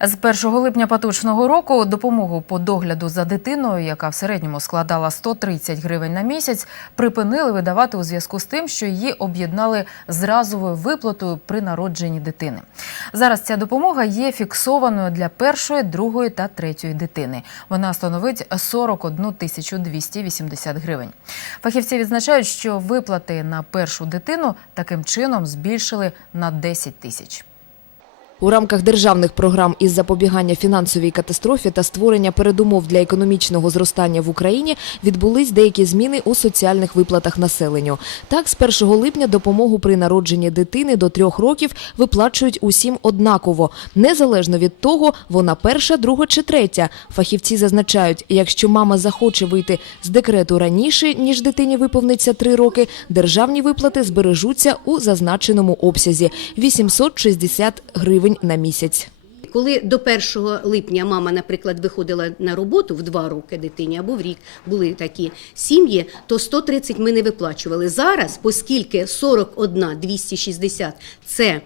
З 1 липня поточного року допомогу по догляду за дитиною, яка в середньому складала 130 гривень на місяць, припинили видавати у зв'язку з тим, що її об'єднали з разовою виплатою при народженні дитини. Зараз ця допомога є фіксованою для першої, другої та третьої дитини. Вона становить 41 тисячу 280 гривень. Фахівці відзначають, що виплати на першу дитину таким чином збільшили на 10 тисяч. У рамках державних програм із запобігання фінансовій катастрофі та створення передумов для економічного зростання в Україні відбулись деякі зміни у соціальних виплатах населенню. Так, з 1 липня допомогу при народженні дитини до трьох років виплачують усім однаково, незалежно від того, вона перша, друга чи третя. Фахівці зазначають, якщо мама захоче вийти з декрету раніше, ніж дитині виповниться три роки, державні виплати збережуться у зазначеному обсязі 860 гривень на місяць. Коли до 1 липня мама, наприклад, виходила на роботу в два роки дитині або в рік були такі сім'ї, то 130 ми не виплачували. Зараз, оскільки 41 260 – це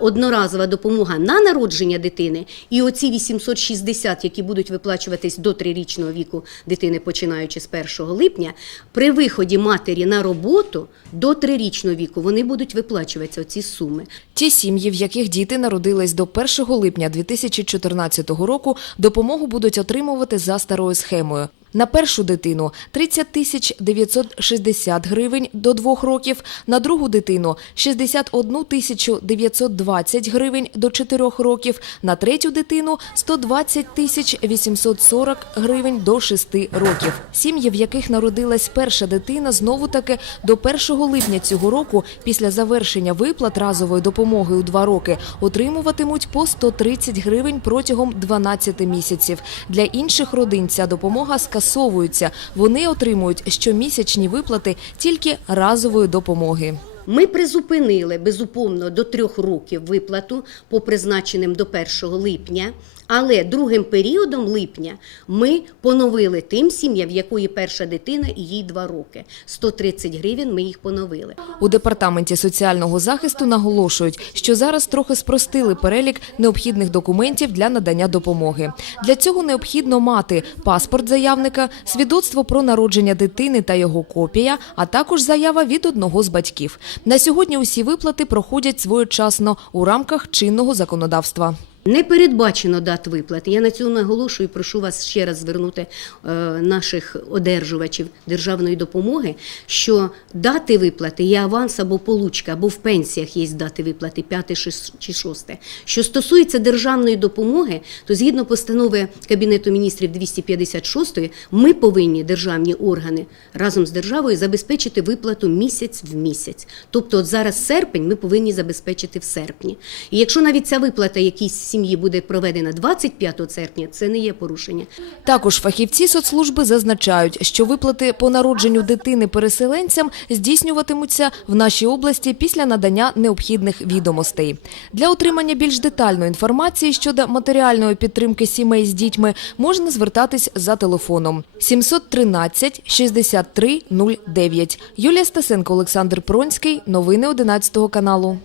одноразова допомога на народження дитини, і оці 860, які будуть виплачуватись до трирічного віку дитини, починаючи з 1 липня, при виході матері на роботу до трирічного віку вони будуть виплачуватися ці суми. Ті сім'ї, в яких діти народились до 1 липня 2014 року, допомогу будуть отримувати за старою схемою. На першу дитину 30 тисяч 960 гривень до двох років, на другу дитину 61 тисячу 920 гривень до 4 років, на третю дитину 120 тисяч 840 гривень до 6 років. Сім'ї, в яких народилась перша дитина, знову таки до 1 липня цього року, після завершення виплат разової допомоги у 2 роки, отримуватимуть по 130 гривень протягом 12 місяців. Для інших родин ця допомога скасовується. Вони отримують щомісячні виплати тільки разової допомоги. Ми призупинили безупомно до трьох років виплату по призначеним до 1 липня, але другим періодом липня ми поновили тим сім'ям, в якої перша дитина і їй два роки. 130 гривень ми їх поновили. У департаменті соціального захисту наголошують, що зараз трохи спростили перелік необхідних документів для надання допомоги. Для цього необхідно мати паспорт заявника, свідоцтво про народження дитини та його копія, а також заява від одного з батьків. На сьогодні усі виплати проходять своєчасно у рамках чинного законодавства. Не передбачено дат виплати. Я на цьому наголошую. і Прошу вас ще раз звернути е, наших одержувачів державної допомоги, що дати виплати є аванс або получка, або в пенсіях є дати виплати 5 шіс- чи 6. Що стосується державної допомоги, то згідно постанови Кабінету міністрів 256, ми повинні державні органи разом з державою забезпечити виплату місяць в місяць. Тобто, от зараз серпень ми повинні забезпечити в серпні. І якщо навіть ця виплата якійсь сім'ї буде проведена 25 серпня, це не є порушення. Також фахівці соцслужби зазначають, що виплати по народженню дитини переселенцям здійснюватимуться в нашій області після надання необхідних відомостей. Для отримання більш детальної інформації щодо матеріальної підтримки сімей з дітьми можна звертатись за телефоном 713 63 09. Юлія Стасенко, Олександр Пронський. Новини 11 каналу.